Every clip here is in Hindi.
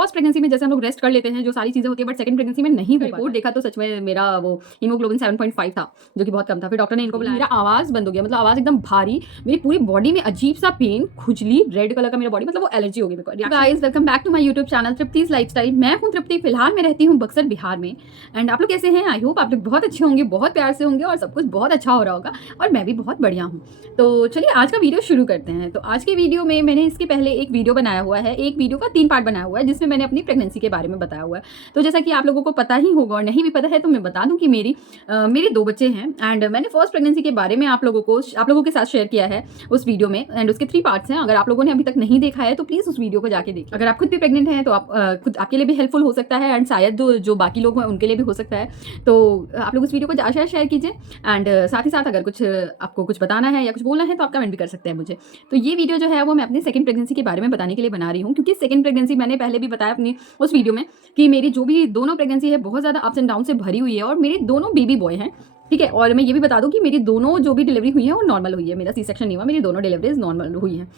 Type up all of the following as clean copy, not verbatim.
फर्स्ट प्रेगनेंसी में जैसे हम लोग रेस्ट कर लेते हैं, जो सारी चीज़ें होती है, बट सेकंड प्रेगनेंसी में नहीं हो पाता। रिपोर्ट देखा तो सच में मेरा वो हीमोग्लोबिन 7.5 था, जो कि बहुत कम था। फिर डॉक्टर ने इनको बुलाया, मेरा आवाज़ बंद हो गया, मतलब आवाज़ एकदम भारी, मेरी पूरी बॉडी में अजीब सा पेन, खुजली, रेड कलर का मेरा बॉडी, मतलब वो एलर्जी हो गई मेरे को। Guys, welcome back to my YouTube channel Tripti's lifestyle. मैं हूं तृप्ति, फिलहाल मैं रहती हूं बक्सर, बिहार में। एंड आप लोग कैसे हैं? आई होप आप लोग बहुत अच्छे होंगे, बहुत प्यार से होंगे और सब कुछ बहुत अच्छा हो रहा होगा, और मैं भी बहुत बढ़िया हूँ। तो चलिए आज का वीडियो शुरू करते हैं। तो आज के वीडियो में मैंने इसके पहले एक वीडियो बनाया हुआ है, एक वीडियो का 3 पार्ट बनाया हुआ है, जिसमें मैंने अपनी प्रेगनेंसी के बारे में बताया हुआ है। तो जैसा कि आप लोगों को पता ही होगा और नहीं भी पता है तो मैं बता दूं कि मेरे 2 बच्चे हैं। एंड मैंने फर्स्ट प्रेगनेंसी के बारे में आप लोगों के साथ शेयर किया है उस वीडियो में। एंड उसके 3 पार्ट्स हैं। अगर आप लोगों ने अभी तक नहीं देखा है तो प्लीज़ उस वीडियो को जाके देखिए। अगर आप खुद भी प्रेग्नेंट हैं तो आप खुद आपके लिए भी हेल्पफुल हो सकता है, एंड शायद जो बाकी लोग हैं उनके लिए भी हो सकता है। तो आप लोग उस वीडियो को ज़्यादा शेयर कीजिए। एंड साथ ही साथ अगर आपको कुछ बताना है या कुछ बोलना है तो आप कमेंट भी कर सकते हैं मुझे। तो ये वीडियो जो है वो मैं अपनी सेकंड प्रेगनेंसी के बारे में बताने के लिए बना रही हूँ, क्योंकि सेकंड प्रेगनेंसी मैंने पहले भी बताया अपनी उस वीडियो में कि मेरी जो भी दोनों प्रेगनेंसी है बहुत ज़्यादा अप्स एंड डाउन से भरी हुई है, और मेरे दोनों बेबी बॉय हैं, ठीक है। और मैं ये भी बता दूं कि मेरी दोनों जो भी डिलीवरी हुई है वो नॉर्मल हुई है, मेरा सी सेक्शन नहीं हुआ, मेरी दोनों डिलीवरीज नॉर्मल हुई हैं।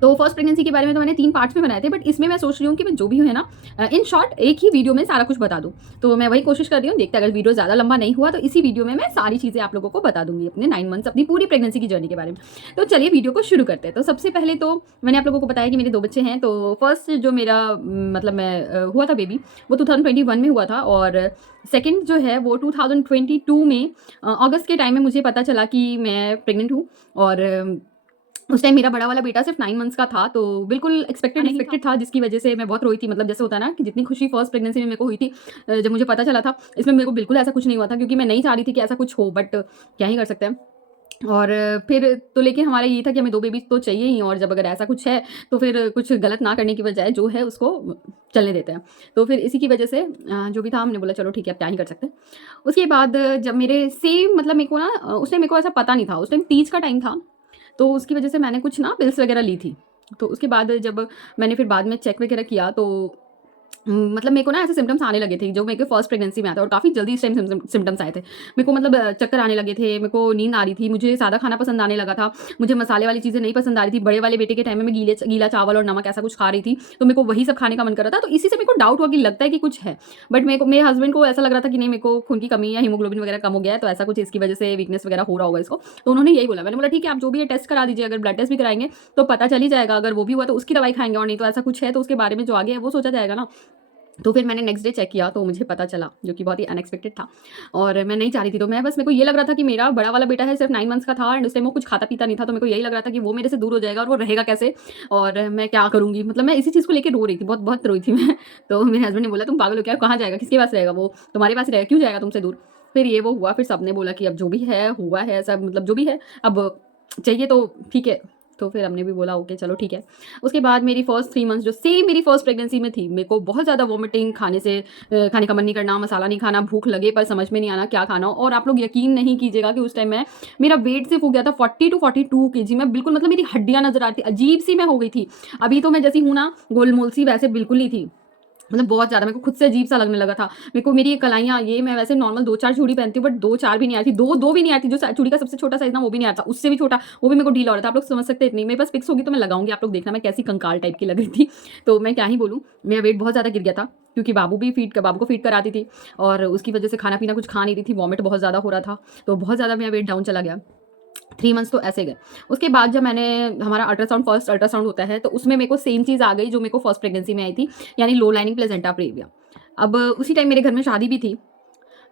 तो फर्स्ट प्रेगनेंसी के बारे में तो मैंने 3 पार्ट्स में बनाए थे, बट इसमें मैं सोच रही हूँ कि मैं जो भी है ना, इन शॉर्ट एक ही वीडियो में सारा कुछ बता दूँ। तो मैं वही कोशिश कर रही हूँ, देखते अगर वीडियो ज़्यादा लंबा नहीं हुआ तो इसी वीडियो में मैं सारी चीज़ें आप लोगों को बता दूंगी अपने 9 मंथ्स, अपनी पूरी प्रेगनेंसी की जर्नी के बारे में। तो चलिए वीडियो को शुरू करते हैं। तो सबसे पहले तो मैंने आप लोगों को बताया कि मेरे 2 बच्चे हैं। तो फर्स्ट जो मेरा मतलब मैं हुआ था बेबी, वो 2021 में हुआ था, और सेकेंड जो है वो 2022 में अगस्त के टाइम में मुझे पता चला कि मैं प्रेग्नेंट हूँ। और उस टाइम मेरा बड़ा वाला बेटा सिर्फ 9 मंथ्स का था, तो बिल्कुल अनएक्सपेक्टेड था, जिसकी वजह से मैं बहुत रोई थी। मतलब जैसे होता है ना कि जितनी खुशी फर्स्ट प्रेगनेंसी में मेरे को हुई थी जब मुझे पता चला था, इसमें मेरे को बिल्कुल ऐसा कुछ नहीं हुआ था, क्योंकि मैं नहीं चाह रही थी कि ऐसा कुछ हो, बट क्या ही कर सकते हैं। और फिर तो लेकिन हमारा ये था कि हमें 2 बेबी तो चाहिए ही, और जब अगर ऐसा कुछ है तो फिर कुछ गलत ना करने की बजाय जो है उसको चलने देते हैं। तो फिर इसी की वजह से जो भी था हमने बोला चलो ठीक है, अब क्या ही कर सकते हैं। उसके बाद जब मेरे सेम मतलब मेरे को ना उस टाइम मेरे को ऐसा पता नहीं था, उस टाइम तीज का टाइम था, तो उसकी वजह से मैंने कुछ ना पिल्स वगैरह ली थी। तो उसके बाद जब मैंने फिर बाद में चेक वगैरह किया तो मतलब मेरे को ना ऐसे सिम्पटम्स आने लगे थे जो मेरे को फर्स्ट प्रेगनेंसी में आया था, और काफ़ी जल्दी इस टाइम सिम्पटम्स आए थे। मेरे को मतलब चक्कर आने लगे थे, मेरे को नींद आ रही थी, मुझे सादा खाना पसंद आने लगा था, मुझे मसाले वाली चीज़ें नहीं पसंद आ रही थी। बड़े वाले बेटे के टाइम में मैं गीला चावल और नमक ऐसा कुछ खा रही थी, तो मेरे को वही सब खाने का मन कर रहा था। तो इसी से मेरे को डाउट हुआ कि लगता है कि कुछ है, बट मेरे हस्बैंड को ऐसा लग रहा था कि नहीं, मेरे को खून की कमी या हीमोग्लोबिन वगैरह कम हो गया है, तो ऐसा कुछ इसकी वजह से वीकनेस वगैरह हो रहा होगा इसको। तो उन्होंने यही बोला। मैंने बोला ठीक है, आप जो भी है टेस्ट करा दीजिए, अगर ब्लड टेस्ट भी कराएंगे तो पता चल ही जाएगा, अगर वो भी हुआ तो उसकी दवाई खाएंगे, और नहीं तो ऐसा कुछ है तो उसके बारे में जो आगे है वो सोचा जाएगा ना। तो फिर मैंने नेक्स्ट डे चेक किया तो मुझे पता चला, जो कि बहुत ही अनएक्सपेक्टेड था, और मैं नहीं चाह रही थी। तो मेरे को ये लग रहा था कि मेरा बड़ा वाला बेटा है, सिर्फ 9 मंथ्स का था, एंड उस टाइम वो कुछ खाता पीता नहीं था, तो मेरे को यही लग रहा था कि वो मेरे से दूर हो जाएगा और वो रहेगा कैसे, और मैं क्या करूँगी। मतलब मैं इसी चीज़ को लेकर रो रही थी, बहुत बहुत रोई थी मैं। तो मेरे हस्बैंड ने बोला तुम पागल हो क्या, कहाँ जाएगा, किसके पास रहेगा, वो तुम्हारे पास रहेगा, क्यों जाएगा तुमसे दूर। फिर ये वो हुआ, फिर सबने बोला कि अब जो भी है हुआ है सब, मतलब जो भी है अब चाहिए तो ठीक है। तो फिर हमने भी बोला ओके चलो ठीक है। उसके बाद मेरी फर्स्ट 3 मंथ्स जो सेम मेरी फर्स्ट प्रेगनेंसी में थी, मेरे को बहुत ज़्यादा वॉमिटिंग, खाने का मन नहीं करना, मसाला नहीं खाना, भूख लगे पर समझ में नहीं आना क्या खाना। और आप लोग यकीन नहीं कीजिएगा कि उस टाइम मेरा वेट सिर्फ हो गया था 40 to 42 kg। मैं बिल्कुल मतलब मेरी हड्डियाँ नजर आती, अजीब सी मैं हो गई थी। अभी तो मैं जैसी हूँ ना गोलमोल सी, वैसे बिल्कुल नहीं थी। मतलब बहुत ज़्यादा मेरे को खुद से अजीब सा लगने लगा था। मेरे को मेरी कलाइयाँ, ये मैं वैसे नॉर्मल 2-4 चूड़ी पहनती हूँ, बट 2-4 भी नहीं आती, दो भी नहीं आती। जो चूड़ी का सबसे छोटा साइज ना वो भी नहीं आता, उससे भी छोटा वो भी मेरे को ढीला हो रहा था। आप लोग समझ सकते हैं इतनी। मेरे पास पिक्स होगी तो मैं लगाऊंगी, आप लोग देखना मैं कैसी कंकाल टाइप की लग रही थी। तो मैं क्या ही बोलूँ, मेरा वेट बहुत ज़्यादा गिर गया था, क्योंकि बाबू को फीड कराती थी, और उसकी वजह से खाना पीना कुछ खा नहीं रही थी, वॉमिट बहुत ज़्यादा हो रहा था, तो बहुत ज़्यादा मेरा वेट डाउन चला गया। 3 मंथ्स तो ऐसे गए। उसके बाद जब हमारा फर्स्ट अल्ट्रासाउंड होता है, तो उसमें मेरे को सेम चीज़ आ गई जो मेरे को फर्स्ट प्रेगनेंसी में आई थी, यानी लो लाइनिंग प्लेजेंटा प्रेविया। अब उसी टाइम मेरे घर में शादी भी थी,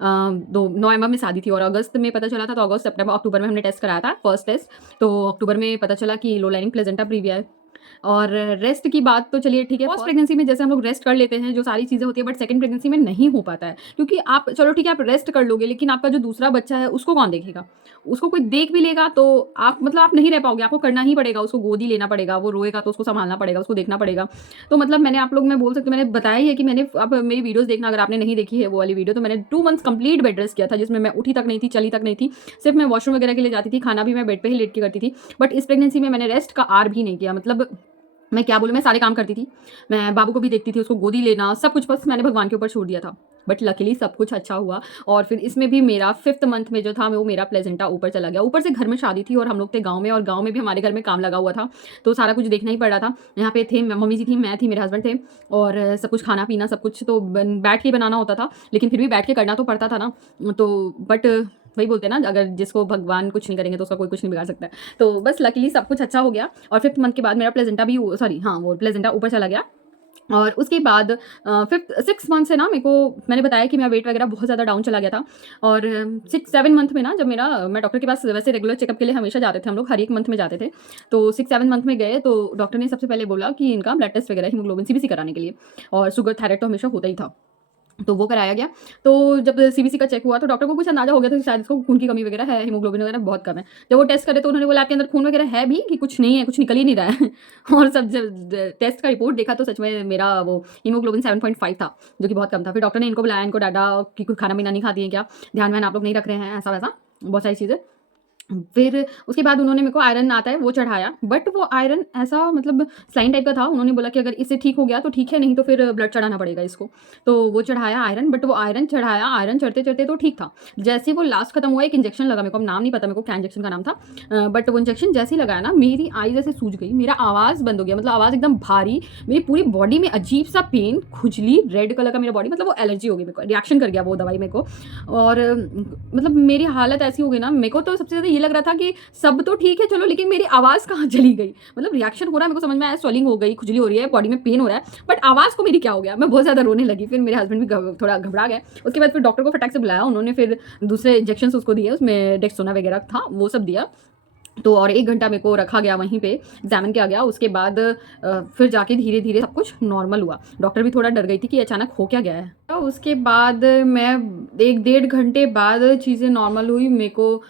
2 नवंबर में शादी थी, और अगस्त में पता चला था। तो अगस्त, सितंबर, अक्टूबर में हमने टेस्ट कराया था फर्स्ट टेस्ट। तो अक्टूबर में पता चला कि लो लाइनिंग प्लेजेंटा प्रेविया है। और रेस्ट की बात तो चलिए ठीक है, फर्स्ट प्रेगनेंसी में जैसे हम लोग रेस्ट कर लेते हैं, जो सारी चीज़ें होती है, बट सेकंड प्रेगनेंसी में नहीं हो पाता है, क्योंकि आप चलो ठीक है आप रेस्ट कर लोगे, लेकिन आपका जो दूसरा बच्चा है उसको कौन देखेगा। उसको कोई देख भी लेगा तो आप नहीं रह पाओगे, आपको करना ही पड़ेगा, उसको गोदी लेना पड़ेगा, वो रोएगा तो उसको संभालना पड़ेगा, उसको देखना पड़ेगा। तो मतलब मैंने आप लोग मैं बोल सकती हूँ, मैंने बताया ही है कि मैंने, अब मेरी वीडियोस देखना अगर आपने नहीं देखी है वो वाली वीडियो, तो मैंने 2 मंथ्स कंप्लीट बेड रेस्ट किया था, जिसमें मैं उठी तक नहीं थी, चली तक नहीं थी, सिर्फ मैं वॉशरूम वगैरह के लिए जाती थी, खाना भी मैं बेड पे ही लेट के करती थी। बट इस प्रेगनेंसी में मैंने रेस्ट का आर भी नहीं किया। मतलब मैं क्या बोलूँ, मैं सारे काम करती थी, मैं बाबू को भी देखती थी, उसको गोदी लेना सब कुछ बस मैंने भगवान के ऊपर छोड़ दिया था। बट लकीली सब कुछ अच्छा हुआ और फिर इसमें भी मेरा 5th मंथ में जो था वो मेरा प्लेज़ेंटा ऊपर चला गया। ऊपर से घर में शादी थी और हम लोग थे गाँव में और गाँव में भी हमारे घर में काम लगा हुआ था, तो सारा कुछ देखना ही पड़ रहा था। यहाँ पे थे मम्मी जी थी, मैं थी, मेरे हस्बैंड थे और सब कुछ खाना-पीना सब कुछ तो बैठ के ही बनाना होता था, लेकिन फिर भी बैठ के करना तो पड़ता था ना। तो बट वही बोलते हैं ना, अगर जिसको भगवान कुछ नहीं करेंगे तो उसका कोई कुछ नहीं बिगाड़ सकता है। तो बस लकीली सब कुछ अच्छा हो गया और 5th मंथ के बाद मेरा प्लेज़ेंटा भी सॉरी हाँ, वो प्लेज़ेंटा ऊपर चला गया। और उसके बाद 6 मंथ से ना मेरे को मैंने बताया कि मेरा वेट वगैरह बहुत ज़्यादा डाउन चला गया था और 6-7 मंथ में ना जब मैं डॉक्टर के पास वैसे रेगुलर चेकअप के लिए हमेशा जाते थे हम लोग, हर एक मंथ में जाते थे। तो 6-7 मंथ में गए तो डॉक्टर ने सबसे पहले बोला कि इनका ब्लड टेस्ट वगैरह हीमोग्लोबिन सीबीसी कराने के लिए और शुगर थायराइड तो हमेशा होता ही था। तो वो कराया गया। तो जब सीबीसी का चेक हुआ तो डॉक्टर को कुछ अंदाज़ा हो गया था कि शायद इसको खून की कमी वगैरह है, हीमोग्लोबिन वगैरह बहुत कम है। जब वो टेस्ट करे तो उन्होंने बोला आपके अंदर खून वगैरह है भी कि कुछ नहीं है, कुछ निकल ही नहीं रहा है। और सब जब टेस्ट का रिपोर्ट देखा तो सच में मेरा वो हीमोग्लोबिन 7.5 था, जो कि बहुत कम था। फिर डॉक्टर ने इनको बुलाया, इनको डाँटा कि कुछ खाना-पीना नहीं खाती हैं क्या? ध्यान-व्यान आप लोग नहीं रख रहे हैं, ऐसा-वैसा बहुत सारी चीज़ें। फिर उसके बाद उन्होंने मेरे को आयरन आता है वो चढ़ाया, बट वो आयरन ऐसा मतलब सलाइन टाइप का था। उन्होंने बोला कि अगर इससे ठीक हो गया तो ठीक है, नहीं तो फिर ब्लड चढ़ाना पड़ेगा इसको। तो वो चढ़ाया आयरन, बट वो आयरन चढ़ाया, आयरन चढ़ते-चढ़ते तो ठीक था। जैसे ही वो लास्ट खत्म हुआ एक इंजेक्शन लगा, मेरे को अब नाम नहीं पता मेरे को क्या इंजेक्शन का नाम था। बट वो इंजेक्शन जैसे ही लगाया ना मेरी आईज़ ऐसे सूज गई, मेरा आवाज़ बंद हो गया, मतलब आवाज़ एकदम भारी, मेरी पूरी बॉडी में अजीब-सा पेन, खुजली, रेड कलर का मेरा बॉडी, मतलब वो एलर्जी हो गई मेरे को, रिएक्शन कर गया वो दवाई मेरे को। और मतलब मेरी हालत ऐसी हो गई ना, मेरे को तो सबसे ज़्यादा ये लग रहा था कि सब तो ठीक है चलो, लेकिन मेरी आवाज़ कहाँ चली गई? मतलब रिएक्शन हो रहा है, मेरे को समझ में आया, स्वेलिंग हो गई, खुजली हो रही है, बॉडी में पेन हो रहा है, बट आवाज़ को मेरी क्या हो गया? मैं बहुत ज़्यादा रोने लगी। फिर मेरे हस्बैंड भी थोड़ा घबरा गए। उसके बाद फिर डॉक्टर को फटाक से बुलाया, उन्होंने फिर दूसरे इंजेक्शंस उसको दिए, उसमें डेक्सोना वगैरह था, वो सब दिया। तो और 1 घंटा मेरे को रखा गया वहीं पे, एग्ज़ामिन किया गया। उसके बाद फिर जाके धीरे-धीरे सब कुछ नॉर्मल हुआ। डॉक्टर भी थोड़ा डर गई थी कि अचानक हो क्या गया है? तो उसके बाद मैं 1 डेढ़ घंटे बाद चीज़ें नॉर्मल हुई। मेरे को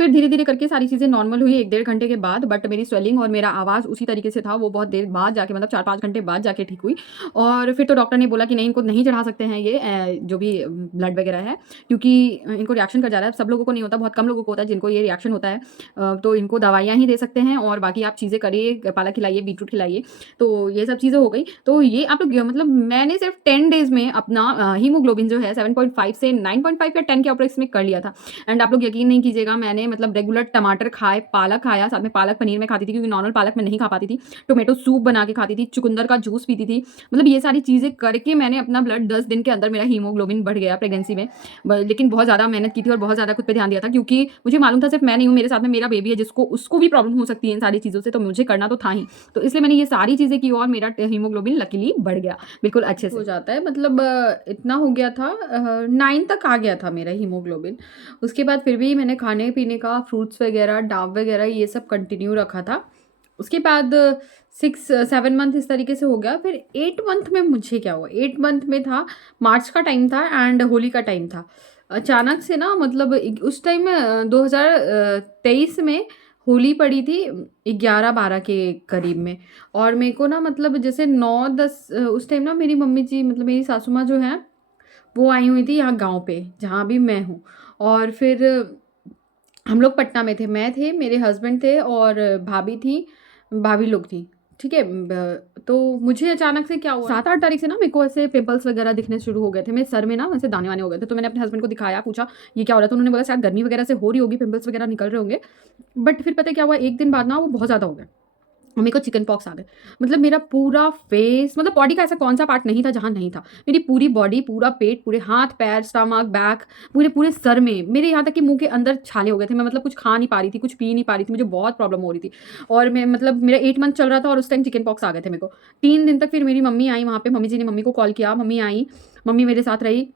फिर धीरे-धीरे करके सारी चीज़ें नॉर्मल हुई 1 डेढ़ घंटे के बाद, बट मेरी स्वेलिंग और मेरा आवाज़ उसी तरीके से था, वो बहुत देर बाद जाके मतलब 4-5 घंटे बाद जाके ठीक हुई। और फिर तो डॉक्टर ने बोला कि नहीं, इनको नहीं चढ़ा सकते हैं ये जो भी ब्लड वगैरह है, क्योंकि इनको रिएक्शन कर जा रहा है। सब लोगों को नहीं होता, बहुत कम लोगों को होता है जिनको ये रिएक्शन होता है। तो इनको दवाइयाँ ही दे सकते हैं और बाकी आप चीज़ें करिए, पालक खिलाइए, बीटरूट खिलाइए। तो ये सब चीज़ें हो गई। तो ये आप लोग मतलब मैंने सिर्फ 10 डेज़ में अपना हीमोग्लोबिन जो है 7.5 से 9.5 या 10 के अप्रॉक्स में कर लिया था। एंड आप लोग यकीन नहीं कीजिएगा, मैंने मतलब रेगुलर टमाटर खाए, पालक खाया, साथ में पालक पनीर मैं खाती थी क्योंकि नॉर्मल पालक मैं नहीं खा पाती थी। टोमेटो सूप बना के खाती थी, चुकंदर का जूस पीती थी। मतलब ये सारी चीज़ें करके मैंने अपना ब्लड 10 दिन के अंदर मेरा हीमोग्लोबिन बढ़ गया प्रेगनेंसी में। लेकिन बहुत ज़्यादा मेहनत की थी और बहुत ज़्यादा खुद पे ध्यान दिया था, क्योंकि मुझे मालूम था सिर्फ मैं नहीं हूँ, मेरे साथ में मेरा बेबी है जिसको उसको भी प्रॉब्लम हो सकती है इन सारी चीज़ों से, तो मुझे करना तो था ही। तो इसलिए मैंने ये सारी चीज़ें की और मेरा हीमोग्लोबिन लकीली बढ़ गया बिल्कुल अच्छे से। हो जाता है मतलब इतना हो गया था, 9 तक आ गया था मेरा हीमोग्लोबिन। उसके बाद फिर भी मैंने खाने-पीने का फ्रूट्स वगैरह, डाब वगैरह ये सब कंटिन्यू रखा था। उसके बाद 6-7 मंथ इस तरीके से हो गया। फिर 8 मंथ में मुझे क्या हुआ, 8 मंथ में था, मार्च का टाइम था एंड होली का टाइम था। अचानक से ना मतलब उस टाइम में 2023 में होली पड़ी थी 11-12 के करीब में। और मेरे को ना मतलब जैसे 9-10 उस टाइम ना मेरी मम्मी जी मतलब मेरी सासू माँ जो हैं वो आई हुई थी यहाँ गाँव पे, जहाँ भी मैं हूँ। और फिर हम लोग पटना में थे, मैं थे, मेरे हस्बैंड थे और भाभी थी, भाभी लोग थी, ठीक है। तो मुझे अचानक से क्या हुआ, 7-8 तारीख से ना मेरे को ऐसे पिंपल्स वगैरह दिखने शुरू हो गए थे, मेरे सर में ना ऐसे दाने-वाने हो गए थे। तो मैंने अपने हस्बैंड को दिखाया, पूछा ये क्या हो रहा है? तो उन्होंने बोला शायद गर्मी वगैरह से हो रही होगी, पिंपल्स वगैरह निकल रहे होंगे। बट फिर पता है क्या हुआ, 1 दिन बाद ना वो बहुत ज़्यादा हो गए। मेरे को चिकन पॉक्स आ गए। मतलब मेरा पूरा फेस, मतलब बॉडी का ऐसा कौन-सा पार्ट नहीं था जहाँ नहीं था। मेरी पूरी बॉडी, पूरा पेट, पूरे हाथ, पैर, स्टमक, बैक, पूरे सर में, मेरे यहाँ तक कि मुँह के अंदर छाले हो गए थे। मैं मतलब कुछ खा नहीं पा रही थी, कुछ पी नहीं पा रही थी, मुझे बहुत प्रॉब्लम हो रही थी। और मैं मतलब मेरा 8 मंथ चल रहा था और उस टाइम चिकन पॉक्स आ गए थे मेरे को। 3 दिन तक फिर मेरी मम्मी आई वहाँ पे, मम्मी जी ने मम्मी को कॉल किया, मम्मी आई, मम्मी मेरे साथ रही।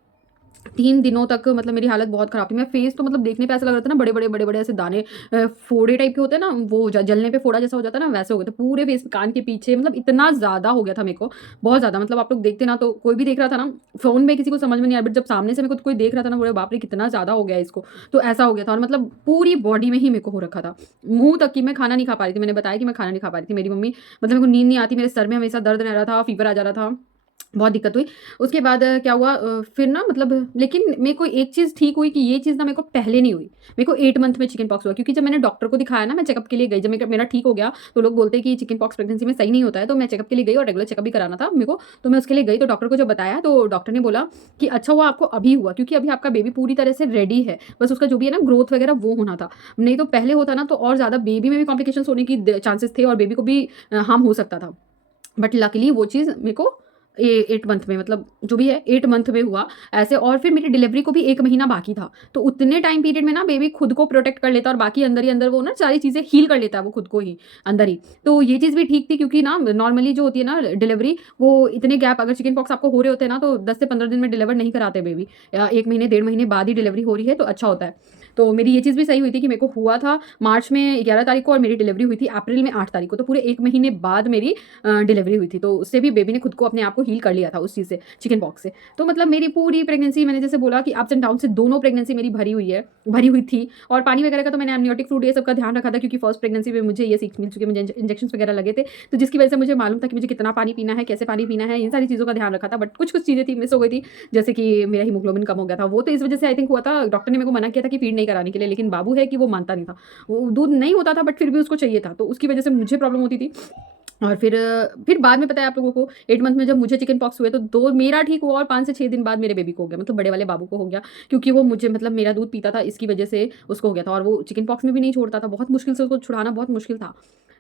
3 दिनों तक मतलब मेरी हालत बहुत ख़राब थी। मैं फेस तो मतलब देखने पे ऐसा लग रहा था ना, बड़े-बड़े ऐसे दाने, फोड़े टाइप के होते हैं ना, वो जलने पे फोड़ा जैसा हो जाता है ना, वैसे हो गए थे पूरे फेस पे, कान के पीछे, मतलब इतना ज़्यादा हो गया था मेरे को, बहुत ज़्यादा। मतलब आप लोग देखते ना तो कोई भी देख रहा था ना, फ़ोन में किसी को समझ में नहीं आया, बट जब सामने से मेरे को कोई देख रहा था ना, बोले बाप रे कितना ज़्यादा हो गया इसको। तो ऐसा हो गया था और मतलब पूरी बॉडी में ही मेरे को हो रखा था। मुँह तक की मैं खाना नहीं खा पा रही थी। मैंने बताया कि मैं खाना नहीं खा पा रही थी। मेरी मम्मी मतलब मेरे को नींद नहीं आती, मेरे सर में हमेशा दर्द रह रहा था, फ़ीवर आ जा रहा था। बहुत दिक्कत हुई। उसके बाद क्या हुआ, फिर ना मतलब लेकिन मेरे को एक चीज़ ठीक हुई कि ये चीज़ ना मेरे को पहले नहीं हुई। मेरे को 8 मंथ में चिकन पॉक्स हुआ, क्योंकि जब मैंने डॉक्टर को दिखाया ना, मैं चेकअप के लिए गई। जब मेरा ठीक हो गया तो लोग बोलते हैं कि चिकन पॉक्स प्रेगनेंसी में सही नहीं होता है, तो मैं चेकअप के लिए गई और रेगुलर चेकअप भी कराना था मेरे को। तो मैं उसके लिए गई, तो डॉक्टर को जब बताया तो डॉक्टर ने बोला कि अच्छा हुआ आपको अभी हुआ, क्योंकि अभी आपका बेबी पूरी तरह से रेडी है। बस उसका जो भी है ना ग्रोथ वगैरह वो होना था। नहीं तो पहले होता ना तो और ज़्यादा बेबी में भी कॉम्प्लिकेशंस होने की चांसेस थे और बेबी को भी हार्म हो सकता था। बट लकीली वो चीज़ मेरे को 8 मंथ में, मतलब जो भी है 8 मंथ में हुआ ऐसे। और फिर मेरी डिलीवरी को भी 1 महीना बाकी था। तो उतने टाइम पीरियड में ना बेबी खुद को प्रोटेक्ट कर लेता और बाकी अंदर ही अंदर वो ना सारी चीज़ें हील कर लेता है वो खुद को ही अंदर ही। तो ये चीज़ भी ठीक थी, क्योंकि ना नॉर्मली जो होती है ना डिलीवरी, वो इतने गैप अगर चिकन पॉक्स आपको हो रहे होते हैं ना तो 10 से 15 दिन में डिलीवर नहीं कराते बेबी, या 1 महीने 1.5 महीने बाद ही डिलीवरी हो रही है तो अच्छा होता है। तो मेरी ये चीज़ भी सही हुई थी कि मेरे को हुआ था मार्च में 11 तारीख को और मेरी डिलीवरी हुई थी अप्रैल में 8 तारीख को। तो पूरे 1 महीने बाद मेरी डिलीवरी हुई थी। तो उससे भी बेबी ने खुद को अपने आप को हील कर लिया था उस चीज़ से, चिकन पॉक्स से। तो मतलब मेरी पूरी प्रेगनेंसी, मैंने जैसे बोला कि अप्स एंड डाउन से दोनों प्रेगनेंसी मेरी भरी हुई है, भरी हुई थी। और पानी वगैरह का तो मैंने एमनियोटिक फ्लूइड ये सब का ध्यान रखा था, क्योंकि फर्स्ट प्रेगनेंसी में मुझे ये सीख मिल चुकी है, मुझे इंजेक्शंस वगैरह लगे थे। तो जिसकी वजह से मुझे मालूम था कि मुझे कितना पानी पीना है, कैसे पानी पीना है, इन सारी चीज़ों का ध्यान रखा था। बट कुछ-कुछ चीज़ें थी मिस हो गई थी, जैसे कि मेरा हीमोग्लोबिन कम हो गया था। वो तो इस वजह से आई थिंक हुआ था, डॉक्टर ने मेरे को मना किया था कि फीड नहीं कराने के लिए, लेकिन बाबू है कि वो मानता नहीं था। वो दूध नहीं होता था बट फिर भी उसको चाहिए था, तो उसकी वजह से मुझे प्रॉब्लम होती थी। और फिर बाद में पता है आप लोगों को 8 मंथ में जब मुझे चिकन पॉक्स हुए तो 2 मेरा ठीक हुआ और 5 से 6 दिन बाद मेरे बेबी को हो गया, मतलब बड़े वाले बाबू को हो गया। क्योंकि वो मुझे मतलब मेरा दूध पीता था, इसकी वजह से उसको हो गया था। और वो चिकन पॉक्स में भी नहीं छोड़ता था, बहुत मुश्किल से उसको छुड़ाना बहुत मुश्किल था।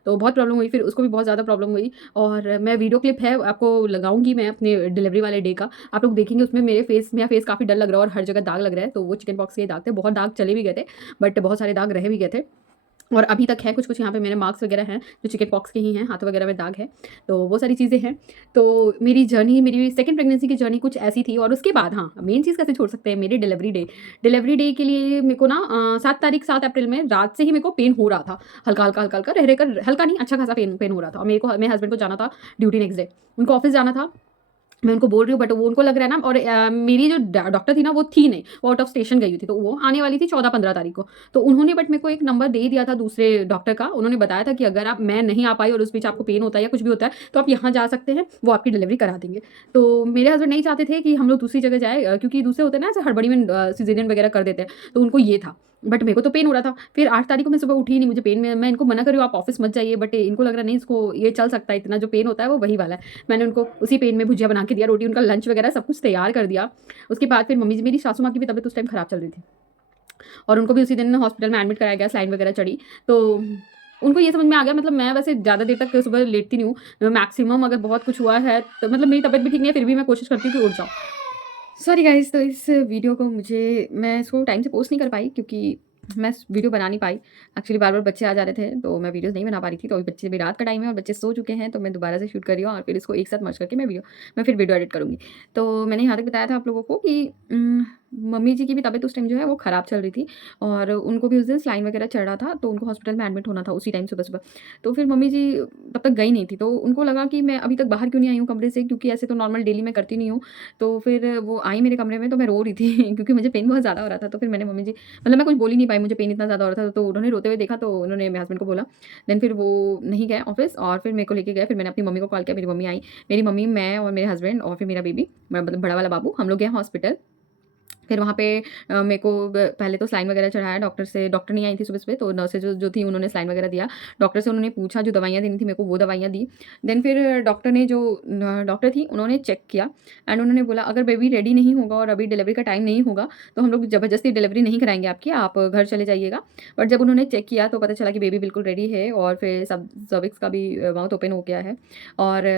तो बहुत प्रॉब्लम हुई, फिर उसको भी बहुत ज़्यादा प्रॉब्लम हुई। और मैं वीडियो क्लिप है आपको लगाऊँगी मैं अपने डिलीवरी वाले डे का, आप लोग देखेंगे उसमें मेरा फेस काफ़ी डल लग रहा है और हर जगह दाग लग रहा है। तो वो चिकन पॉक्स के दाग थे, बहुत दाग चले भी गए थे, बट बहुत सारे दाग रह भी गए थे। और अभी तक है कुछ-कुछ यहाँ पे मेरे मार्क्स वगैरह हैं, जो चिकन पॉक्स के ही हैं, हाथ वगैरह में दाग है। तो वो सारी चीज़ें हैं। तो मेरी जर्नी, मेरी सेकंड प्रेगनेंसी की जर्नी कुछ ऐसी थी। और उसके बाद हाँ, मेन चीज़ कैसे छोड़ सकते हैं, मेरी डिलीवरी डे। डिलीवरी डे के लिए मेरे को ना 7 अप्रैल में रात से ही मेरे को पेन हो रहा था। हल्का-हल्का, हल्का-हल्का, रह-रह कर, हल्का नहीं, अच्छा खासा पेन हो रहा था। और मेरे हस्बैंड को जाना था ड्यूटी नेक्स्ट डे। उनको ऑफ़िस जाना था। मैं उनको बोल रही हूँ बट वो उनको लग रहा है ना। और मेरी जो डॉक्टर थी ना वो थी नहीं, वो आउट ऑफ स्टेशन गई हुई थी, तो वो आने वाली थी 14-15 तारीख को। तो उन्होंने बट मेरे को एक नंबर दे दिया था दूसरे डॉक्टर का। उन्होंने बताया था कि अगर आप, मैं नहीं आ पाई और उस बीच आपको पेन होता है या कुछ भी होता है तो आप यहाँ जा सकते हैं, वो आपकी डिलीवरी करा देंगे। तो मेरे हस्बैंड नहीं चाहते थे कि हम लोग दूसरी जगह जाए, क्योंकि दूसरे होते हैं ना ऐसे हड़बड़ी में सिजेरियन वगैरह कर देते हैं, तो उनको ये था। बट मेरे को तो पेन हो रहा था। फिर 8 तारीख को मैं सुबह उठी ही नहीं, मुझे पेन में, मैं इनको मना कर रही हूँ आप ऑफिस मत जाइए, बट इनको लग रहा नहीं इसको ये चल सकता है, इतना जो पेन होता है वो वही वाला है। मैंने उनको उसी पेन में भुजिया बना के दिया, रोटी, उनका लंच वगैरह सब कुछ तैयार कर दिया। उसके बाद फिर मम्मी जी, मेरी सासू माँ की भी तबीयत उस टाइम खराब चल रही थी और उनको भी उसी दिन हॉस्पिटल में एडमिट कराया गया, स्लाइन वगैरह चढ़ी। तो उनको ये समझ में आ गया, मतलब मैं वैसे ज़्यादा देर तक सुबह लेटती नहीं हूँ, मैक्सिमम अगर बहुत कुछ हुआ है तो, मतलब मेरी तबीयत भी ठीक नहीं है फिर भी मैं कोशिश करती हूँ कि उठ जाओ। सॉरी गाइस, तो इस वीडियो को मैं इसको टाइम से पोस्ट नहीं कर पाई, क्योंकि मैं वीडियो बना नहीं पाई। एक्चुअली बार-बार बच्चे आ जा रहे थे, तो मैं वीडियोज़ नहीं बना पा रही थी। तो अभी बच्चे, अभी रात का टाइम है और बच्चे सो चुके हैं, तो मैं दोबारा से शूट कर रही हूँ और फिर इसको एक साथ मर्ज करके मैं फिर वीडियो एडिट करूँगी। तो मैंने यहाँ तक बताया था आप लोगों को कि मम्मी जी की भी तबीयत उस टाइम जो है वो ख़राब चल रही थी और उनको भी उस दिन स्लाइन वगैरह चढ़ रहा था, तो उनको हॉस्पिटल में एडमिट होना था उसी टाइम सुबह-सुबह। तो फिर मम्मी जी तब तक गई नहीं थी, तो उनको लगा कि मैं अभी तक बाहर क्यों नहीं आई हूँ कमरे से, क्योंकि ऐसे तो नॉर्मल डेली मैं करती नहीं हूँ। तो फिर वो आई मेरे कमरे में, तो मैं रो रही थी क्योंकि मुझे पेन बहुत ज़्यादा हो रहा था। तो फिर मैंने मम्मी जी, मतलब मैं कुछ बोल ही नहीं पाई, मुझे पेन इतना ज़्यादा हो रहा था। तो उन्होंने रोते हुए देखा, तो उन्होंने मेरे हस्बैंड को बोला। देन फिर वो नहीं गए ऑफ़िस और फिर मेरे को लेके गए। फिर मैंने अपनी मम्मी को कॉल किया, मेरी मम्मी आई। मेरी मम्मी, मैं और मेरे हस्बैंड और फिर मेरा बेबी, मतलब बड़ा वाला बाबू, हम लोग गए हॉस्पिटल। फिर वहाँ पे मेरे को पहले तो स्लाइन वगैरह चढ़ाया डॉक्टर से। डॉक्टर नहीं आई थी सुबह-सुबह, तो नर्सें जो थी उन्होंने स्लाइन वगैरह दिया। डॉक्टर से उन्होंने पूछा, जो दवाइयाँ देनी थी मेरे को वो दवाइयाँ दी। देन फिर डॉक्टर थी उन्होंने चेक किया एंड उन्होंने बोला अगर बेबी रेडी नहीं होगा और अभी डिलीवरी का टाइम नहीं होगा तो हम लोग ज़बरदस्ती डिलीवरी नहीं कराएँगे आपकी, आप घर चले जाइएगा। बट जब उन्होंने चेक किया तो पता चला कि बेबी बिल्कुल रेडी है और फिर सब सर्विक्स का भी माउथ ओपन हो गया है और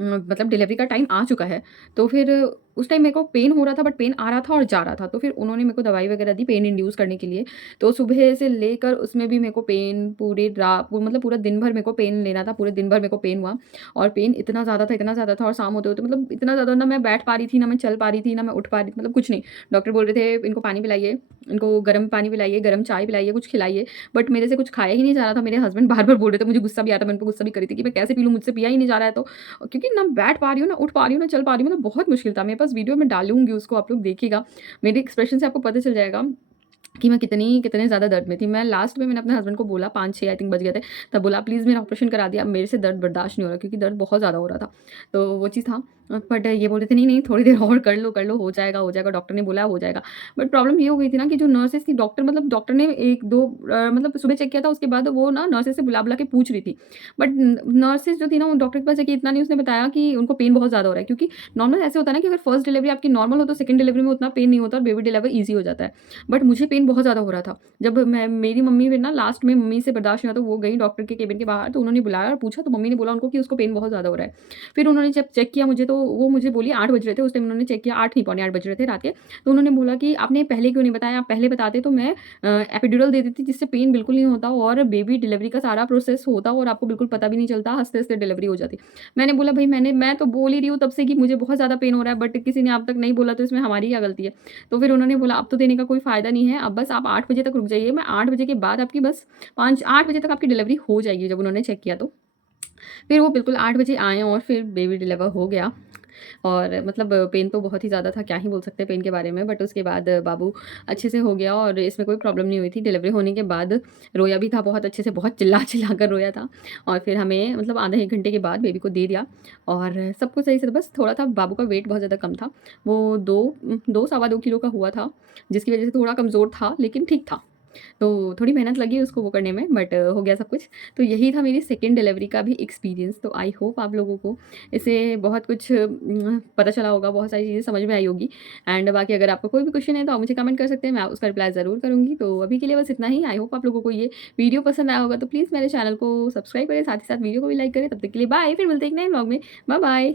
मतलब डिलीवरी का टाइम आ चुका है। तो फिर उस टाइम मेरे को पेन हो रहा था, बट पेन आ रहा था और जा रहा था। तो फिर उन्होंने मेरे को दवाई वगैरह दी पेन इंड्यूस करने के लिए। तो सुबह से लेकर उसमें भी मेरे को पेन, पूरी रात, मतलब पूरा दिन भर मेरे को पेन लेना था, पूरे दिन भर मेरे को पेन हुआ और पेन इतना ज़्यादा था और शाम होते-होते मतलब इतना ज़्यादा, ना मैं बैठ पा रही थी, ना मैं चल पा रही थी, ना मैं उठ पा रही थी, मतलब कुछ नहीं। डॉक्टर बोल रहे थे इनको पानी पिलाइए, इनको गर्म पानी पिलाइए, गर्म चाय पिलाइए, कुछ खिलाइए, बट मेरे से कुछ खाया ही नहीं जा रहा था। मेरे हस्बैंड बार-बार बोल रहे थे, मुझे गुस्सा भी आता, मैं उनको गुस्सा भी कर रही थी कि मैं कैसे पी लूँ, मुझसे पिया ही नहीं जा रहा है। तो क्योंकि ना बैठ पा रही हूँ, ना उठ पा रही हूँ, ना चल पा रही हूँ, मतलब बहुत मुश्किल था। मेरे पास वीडियो मैं डालूँगी, उसको आप लोग देखिएगा, मेरे एक्सप्रेशन से आपको पता चल जाएगा कि मैं कितने ज़्यादा दर्द में थी। मैं लास्ट में मैंने अपने हस्बैंड को बोला 5-6 आई थिंक बज गए थे, तब बोला प्लीज़ मेरा ऑपरेशन करा दिया, अब मेरे से दर्द बर्दाश्त नहीं हो रहा क्योंकि दर्द बहुत ज़्यादा हो रहा था। तो वो चीज़ था बट ये बोल रहे थे नहीं थोड़ी देर और कर लो, हो जाएगा, डॉक्टर ने बोला हो जाएगा। बट प्रॉब्लम ये हो गई थी ना कि जो नर्सेज़ थी डॉक्टर ने 1-2 मतलब सुबह चेक किया था, उसके बाद वो ना नर्सेज़ से बुला-बुला के पूछ रही थी। बट न नर्सेज़ जो थी ना, वो डॉक्टर के पास जाके इतना नहीं उसने बताया कि उनको पेन बहुत ज़्यादा हो रहा है, क्योंकि नॉर्मल ऐसे होता है ना कि अगर फर्स्ट डिलीवरी आपकी नॉर्मल हो तो सेकंड डिलीवरी में उतना पेन नहीं होता और बेबी डिलीवर ईज़ी हो जाता है। बट मुझे पेन बहुत ज़्यादा हो रहा था। जब मैं मेरी मम्मी फिर ना लास्ट में मम्मी से बर्दाश्त नहीं हुआ तो वो गई डॉक्टर के केबिन के बाहर, तो उन्होंने बुलाया और पूछा, तो मम्मी ने बोला उनको कि उसको पेन बहुत ज़्यादा हो रहा है। फिर उन्होंने जब चेक किया मुझे, तो वो मुझे बोली 8 बज रहे थे, उस टाइम उन्होंने चेक किया 8 नहीं पौने 8 बज रहे थे रात के। तो उन्होंने बोला कि आपने पहले क्यों नहीं बताया? आप पहले बताते तो मैं एपिड्यूरल दे देती जिससे पेन बिल्कुल नहीं होता और बेबी डिलीवरी का सारा प्रोसेस होता और आपको बिल्कुल पता भी नहीं चलता, हँसते-हँसते डिलीवरी हो जाती। मैंने बोला भई मैं तो बोल ही रही हूँ तब से कि मुझे बहुत ज़्यादा पेन हो रहा है, बट किसी ने अब तक नहीं बोला, तो इसमें हमारी क्या गलती है? तो फिर उन्होंने बोला अब तो देने का कोई फ़ायदा नहीं है, अब बस आप 8 बजे तक रुक जाइए, मैं 8 बजे के बाद आपकी बस 5-8 बजे तक आपकी डिलीवरी हो जाएगी, जब उन्होंने चेक किया तो। फिर वो बिल्कुल 8 बजे आए और फिर बेबी डिलीवर हो गया। और मतलब पेन तो बहुत ही ज़्यादा था, क्या ही बोल सकते हैं पेन के बारे में, बट उसके बाद बाबू अच्छे से हो गया और इसमें कोई प्रॉब्लम नहीं हुई थी। डिलीवरी होने के बाद रोया भी था बहुत अच्छे से, बहुत चिल्ला-चिल्ला कर रोया था और फिर हमें मतलब आधे 1 घंटे के बाद बेबी को दे दिया और सब कुछ सही से था। बस थोड़ा था, बाबू का वेट बहुत ज़्यादा कम था। वो 2 सवा 2 किलो का हुआ था, जिसकी वज़ह से थोड़ा कमज़ोर था, लेकिन ठीक था। तो थोड़ी मेहनत लगी उसको वो करने में, बट हो गया सब कुछ। तो यही था मेरी सेकंड डिलीवरी का भी एक्सपीरियंस। तो आई होप आप लोगों को इससे बहुत कुछ पता चला होगा, बहुत सारी चीज़ें समझ में आई होगी। एंड बाकी अगर आपको कोई भी क्वेश्चन है तो आप मुझे कमेंट कर सकते हैं, मैं उसका रिप्लाई ज़रूर करूँगी। तो अभी के लिए बस इतना ही। आई होप आप लोगों को ये वीडियो पसंद आया होगा, तो प्लीज़ मेरे चैनल को सब्सक्राइब करें, साथ ही साथ वीडियो को भी लाइक करें। तब तक के लिए बाय, फिर मिलते हैं एक नए व्लॉग में। Bye bye.